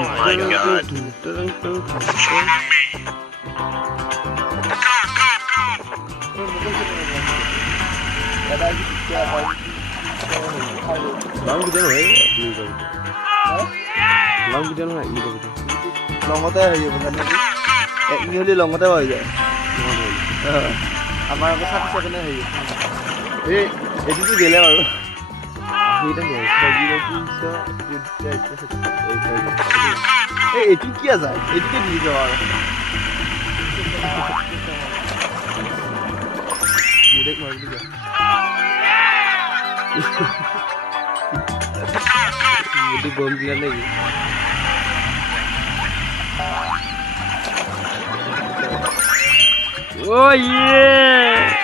my god. Long video rồi long video này long có tay gì mình như đi long có tay rồi vậy আমার তো 60 সেকেন্ডে হয়ে গেছে এই এদিকে গেলে পারো এটা নিয়ে সবগুলো 300 এই এটি কি আছে এদিকে দিয়ে যাও আর মুদেক মার দিও মুদি বম দিলা নাকি Oh yeah!